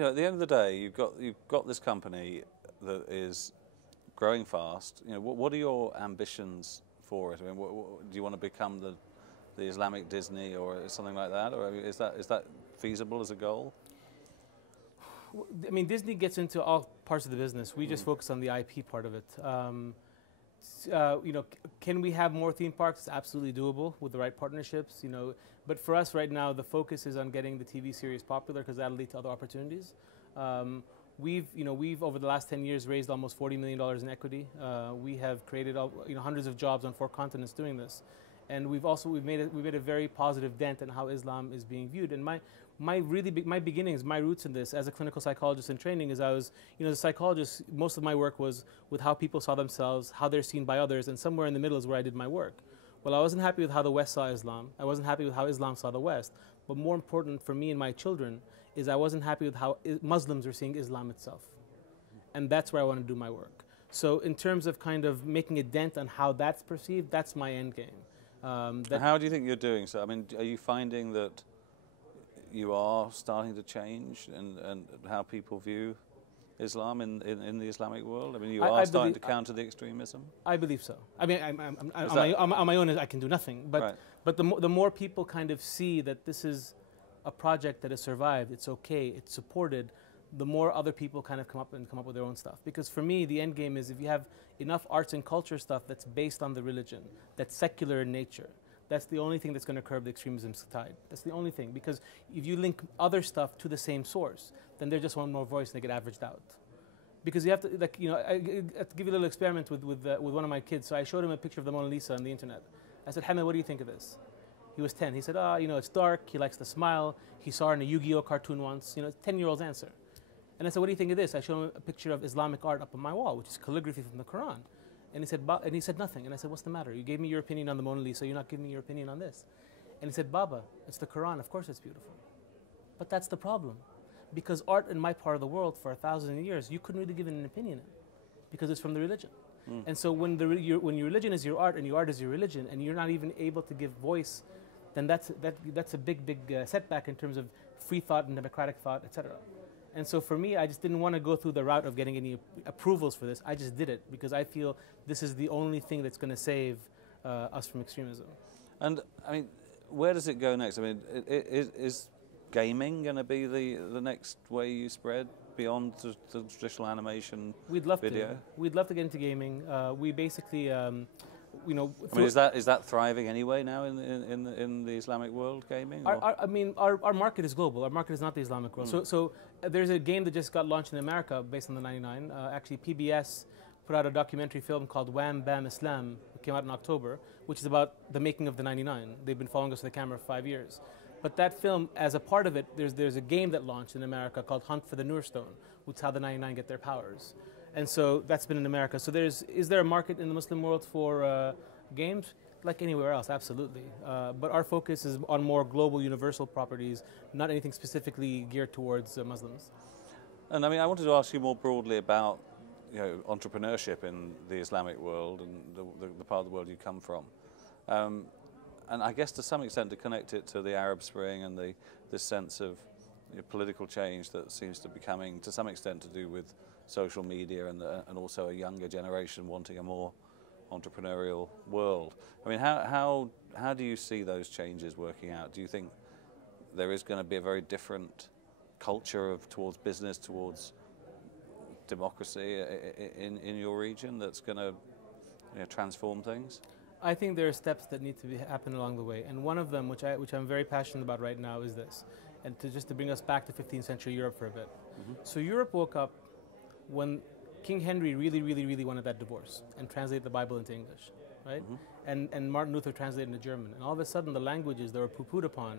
you know, at the end of the day, you've got this company that is growing fast. You know, what are your ambitions for it? I mean, do you want to become the Islamic Disney or something like that, or I mean, is that feasible as a goal? I mean, Disney gets into all parts of the business. We just focus on the IP part of it. You know, can we have more theme parks? It's absolutely doable with the right partnerships. You know, but for us right now, the focus is on getting the TV series popular because that'll lead to other opportunities. We've over the last 10 years raised almost $40 million in equity. We have created hundreds of jobs on 4 continents doing this, and we've made a very positive dent in how Islam is being viewed. And my beginnings, my roots in this as a clinical psychologist in training is I was, as a psychologist, most of my work was with how people saw themselves, how they're seen by others, and somewhere in the middle is where I did my work. Well, I wasn't happy with how the West saw Islam. I wasn't happy with how Islam saw the West. But more important for me and my children is I wasn't happy with how Muslims are seeing Islam itself. And that's where I want to do my work. So in terms of kind of making a dent on how that's perceived, that's my end game. How do you think you're doing so? I mean, are you finding that you are starting to change and how people view Islam in the Islamic world? I mean, you are starting to counter the extremism? I believe so. I mean, on my own, I can do nothing. But, right. But the more people kind of see that this is a project that has survived, it's okay, it's supported, the more other people kind of come up with their own stuff. Because for me, the end game is if you have enough arts and culture stuff that's based on the religion, that's secular in nature, that's the only thing that's going to curb the extremism tide. That's the only thing. Because if you link other stuff to the same source, then they're just one more voice and they get averaged out. Because you have to, I have to give you a little experiment with one of my kids. So I showed him a picture of the Mona Lisa on the internet. I said, Hamid, what do you think of this? He was 10. He said, it's dark. He likes to smile. He saw it in a Yu-Gi-Oh cartoon once. 10-year-old's answer. And I said, what do you think of this? I showed him a picture of Islamic art up on my wall, which is calligraphy from the Quran. And he said nothing. And I said, what's the matter? You gave me your opinion on the Mona Lisa. You're not giving me your opinion on this. And he said, Baba, it's the Quran. Of course it's beautiful. But that's the problem. Because art in my part of the world for 1,000 years, you couldn't really give it an opinion in because it's from the religion. And so when your religion is your art and your art is your religion and you're not even able to give voice, then that's a big setback in terms of free thought and democratic thought, etc. And so for me, I just didn't want to go through the route of getting any approvals for this. I just did it because I feel this is the only thing that's going to save us from extremism. And I mean, where does it go next? I mean, is gaming going to be the next way you spread beyond the traditional animation? We'd love video? to. We'd love to get into gaming. We basically, I mean, is that thriving anyway now in the Islamic world, gaming? Our market is global. Our market is not the Islamic world. So there's a game that just got launched in America based on the 99. Actually, PBS put out a documentary film called Wham Bam Islam. It came out in October, which is about the making of the 99. They've been following us with the camera for 5 years. But that film, as a part of it, there's a game that launched in America called Hunt for the Nur Stone, which is how the 99 get their powers. And so that's been in America. So is there a market in the Muslim world for games? Like anywhere else, absolutely. But our focus is on more global, universal properties, not anything specifically geared towards Muslims. And I mean, I wanted to ask you more broadly about entrepreneurship in the Islamic world and the part of the world you come from. And I guess to some extent to connect it to the Arab Spring and this sense of political change that seems to be coming to some extent to do with social media and also a younger generation wanting a more entrepreneurial world. I mean, how do you see those changes working out? Do you think there is going to be a very different culture towards business, towards democracy in your region that's going to transform things? I think there are steps that need to happen along the way, and one of them, which I'm very passionate about right now, is this, and just to bring us back to 15th century Europe for a bit. So Europe woke up when King Henry really wanted that divorce and translated the Bible into English, right? And Martin Luther translated into German, and all of a sudden the languages that were poo-pooed upon,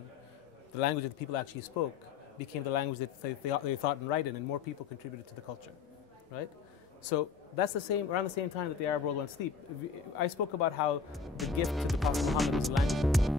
the language that the people actually spoke, became the language that they thought and write in, and more people contributed to the culture, right? So that's around the same time that the Arab world went steep. I spoke about how the gift to the Prophet Muhammad was the language.